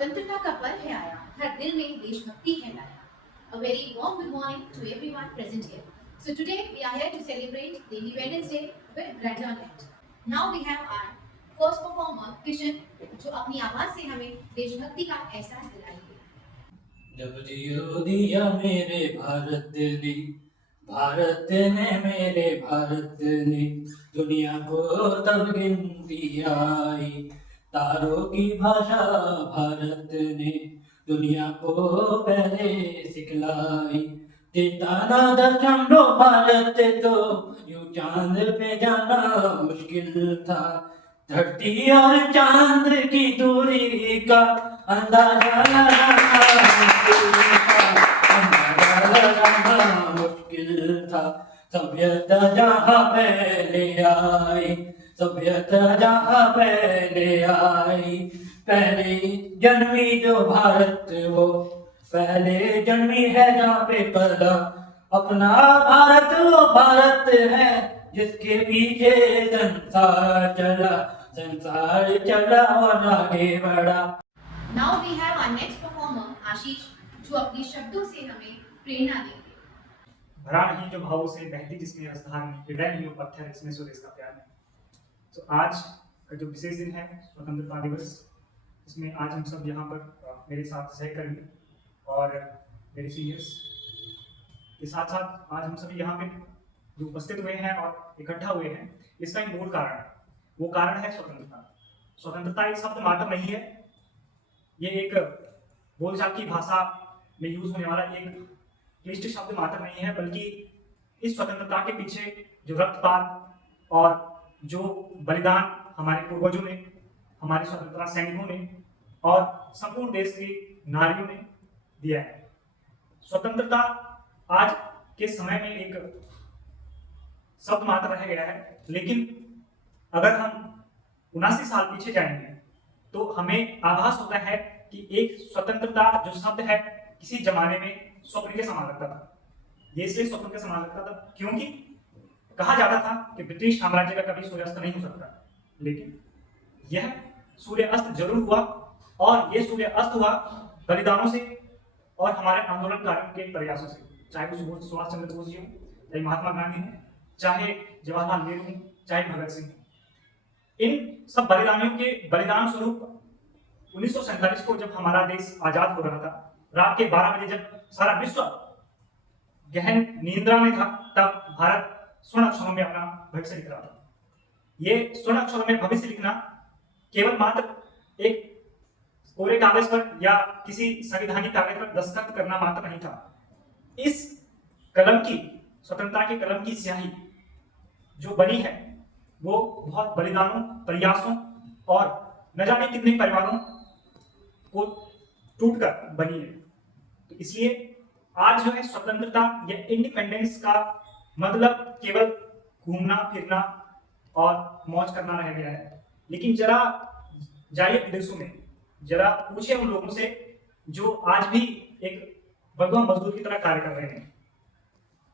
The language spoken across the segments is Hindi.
स्वतंत्रता का पर्व है आया, हर दिल में देशभक्ति है लाया. A very warm good morning to everyone present here. So today we are here to celebrate the Independence Day with Grandeur Net. Now we have our first performer Kishan, जो अपनी आवाज से हमें देशभक्ति का एहसास दिलाएंगे. जब जियो दिया मेरे भारत ने मेरे भारत ने दुनिया को तब गिनती आई. तारों की भाषा भारत ने दुनिया को पहले सिखलाई. देता ना दर्शन लो भारत तो यूं चांद पे जाना मुश्किल था. धरती और चांद की दूरी का अंदाजा लगाना मुश्किल था. सभ्यता जहाँ पहले आई, सभ्यता जहाँ पहले आई. पहले जन्मी जो भारत वो पहले जन्मी है जहाँ पे पला. अपना भारत वो भारत है जिसके पीछे संसार चला और आगे बढ़ा. Now we have our next performer आशीष, जो अपने शब्दों से हमें प्रेरणा देंगे. भरा नहीं जो भावों से बहती जिसमें राजधानी, हृदय नहीं वो पत्थर इसमें स्वदेश का प्यार है. तो आज का जो विशेष दिन है स्वतंत्रता दिवस, इसमें आज हम सब यहाँ पर मेरे साथ सहकर्मी और मेरे सीनियर्स के साथ साथ आज हम सभी यहाँ पे जो उपस्थित हुए हैं और इकट्ठा हुए हैं, इसका एक मूल कारण है. वो कारण है स्वतंत्रता. स्वतंत्रता एक शब्द मात्र नहीं है, ये एक बोलचाल की भाषा में यूज होने वाला एक क्लिष्ट शब्द मात्र नहीं है, बल्कि इस स्वतंत्रता के पीछे जो रक्तपात और जो बलिदान हमारे पूर्वजों ने, हमारे स्वतंत्रता सैनिकों ने और संपूर्ण देश की नारियों ने दिया है. स्वतंत्रता आज के समय में एक शब्द मात्र रह गया है, लेकिन अगर हम 79 साल पीछे जाएंगे तो हमें आभास होता है कि एक स्वतंत्रता जो शब्द है किसी जमाने में स्वप्न के समान लगता था. ये इसलिए स्वप्न के समान लगता था क्योंकि कहा जाता था कि ब्रिटिश साम्राज्य का कभी सूर्यास्त नहीं हो सकता, लेकिन यह सूर्यास्त जरूर हुआ. और यह सूर्यास्त हुआ बलिदानों से और हमारे आंदोलनकारियों के प्रयासों से, चाहे वो सुभाष चंद्र बोस जी हो, चाहे महात्मा गांधी हो, चाहे जवाहरलाल नेहरू हो, चाहे भगत सिंह. इन सब बलिदानियों के बलिदान स्वरूप 1947 को जब हमारा देश आजाद हो रहा था, रात के 12 बजे जब सारा विश्व गहन निद्रा में था, तब भारत स्वर्ण अक्षरों में अपना भविष्य लिख रहा था. ये स्वर्ण अक्षरों में भविष्य लिखना केवल मात्र एक कोरे कागज पर या किसी संवैधानिक कागज पर दस्तखत करना मात्र नहीं था. इस कलम की, स्वतंत्रता के कलम की स्याही जो बनी है वो बहुत बलिदानों, प्रयासों और न जाने कितने परिवारों को टूटकर बनी है. तो इसलिए आज जो है स्वतंत्रता या इंडिपेंडेंस का मतलब केवल घूमना फिरना और मौज करना रह गया है. लेकिन जरा जाइए विदेशों में, जरा पूछिए उन लोगों से जो आज भी एक बंधुआ मजदूर की तरह कार्य कर रहे हैं.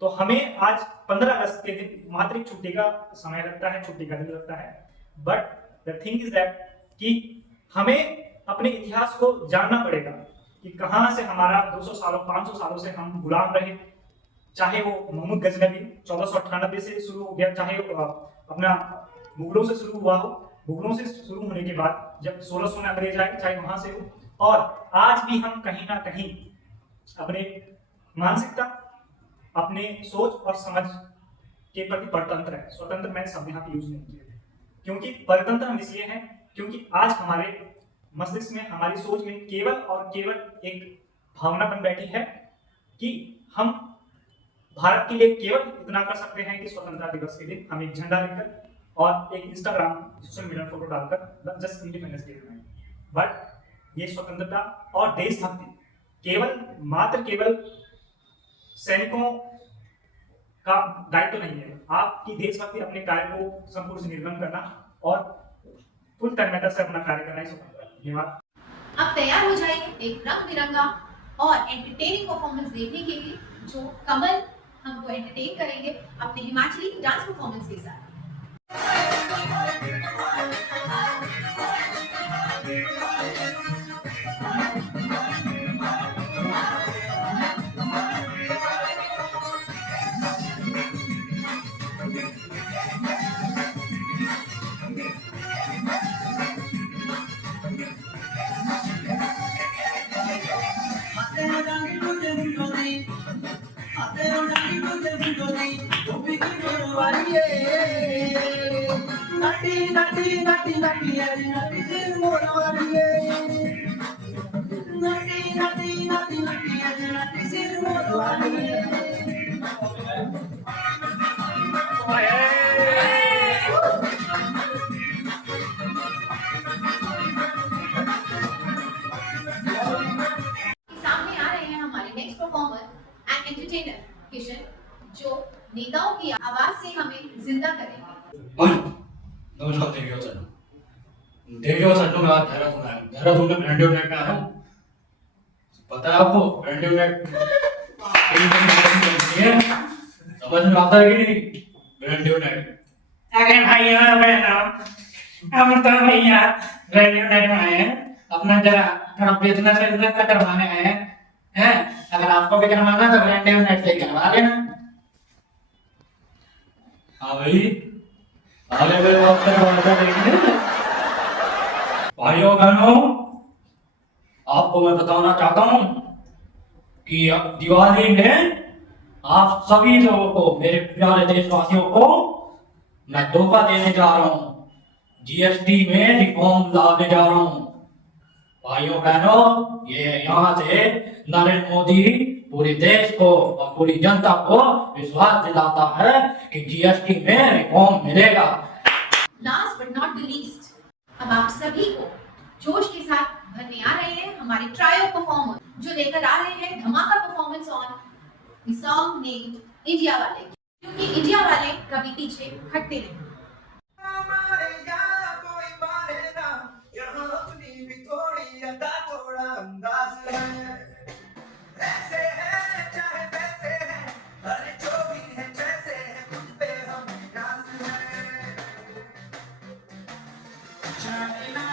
तो हमें आज 15 अगस्त के दिन मात्र एक छुट्टी का समय लगता है, छुट्टी का दिन लगता है. But the thing is that कि हमें अपने इतिहास को जानना पड़ेगा कि कहां से हमारा 200 सालों 500 सालों से हम गुलाम रहे. चाहे वो मोहम्मद गजनवी 1498 से शुरू हो गया, चाहे अपना मुगलों से शुरू हुआ हो, मुगलों से शुरू होने के बाद जब 1600 में अंग्रेज आए, चाहे वहां से हो, और आज भी हम कहीं ना कहीं अपने मानसिकता, अपने सोच और समझ के प्रति परतंत्र है. स्वतंत्र मैंने शब्द यहाँ पे यूज नहीं किया, क्योंकि परतंत्र हम इसलिए हैं क्योंकि आज हमारे मस्तिष्क में, हमारी सोच में केवल और केवल एक भावना बन बैठी है कि हम भारत के लिए केवल इतना कर सकते हैं कि स्वतंत्रता दिवस के दिन हम एक झंडा लेकर और एक इंस्टाग्राम सोशल मीडिया फोटो डालकर जस्ट इंडिपेंडेंस डे मनाएं. बट ये स्वतंत्रता और देशभक्ति केवल सैनिकों का दायित्व नहीं है. आपकी देशभक्ति अपने कार्य को संपूर्ण से निर्वहन करना और फुल तन्मयता से अपना कार्य करना ही स्वतंत्रता. धन्यवाद. अब तैयार हो जाइए एक रंग बिरंगा और एंटरटेनिंग परफॉर्मेंस देखने के लिए, जो कमल हमको एंटरटेन करेंगे अपने हिमाचली डांस परफॉर्मेंस के साथ. नटी नटी नटी नटी है नटी सिर मोड़ वाली है नटी नटी नटी नटी है नटी सिर मोड़ वाली है कि सामने आ रहे हैं हमारे next performer and entertainer Kishan, जो नेताओं की आवाज से हमें जिंदा करेंगे। नमस्कार देवियों सर। देवियों सर मैं आज देहरादून में ब्रांडियो नेट में आया हूँ। पता है आपको ब्रांडियो नेट समझ में आता है कि नहीं? ब्रांडियो नेट अरे भैया बहनों, हम तो भैया रेडियो नेट में आए हैं, अपना जरा थोड़ा बिजनेस का करवाने आए हैं। अगर आपको भी करवाना तो रेडियो नेट से करवा लेना। हाँ भाई, आगे मेरे वक्त तक वार्ता देंगे। भाइयों बहनों, आपको मैं बताना चाहता हूँ कि अब दिवाली में आप सभी लोगों को, मेरे प्यारे देशवासियों को मैं धोखा देने जा रहा हूँ। जीएसटी में रिफॉर्म लाने जा रहा हूँ। भाइयों बहनों, ये यहाँ से नरेंद्र मोदी पूरे देश को और पूरी जनता को विश्वास दिलाता है कि जीएसटी में रिफॉर्म मिलेगा। Last but not the least, अब आप सभी को जोश के साथ भरने आ रहे हैं हमारे ट्रायो परफॉर्मर, जो लेकर आ रहे हैं धमाका performance on the song named India वाले, क्योंकि इंडिया वाले कभी पीछे हटते नहीं। हमारे यहाँ कोई माने ना, यहाँ अपनी भी थोड़ी अदा थोड़ा अंदाज है। ऐसे हैं चाहे वैसे हैं, अरे जो भी है जैसे हैं, खुद पे हम नाज है। चाइना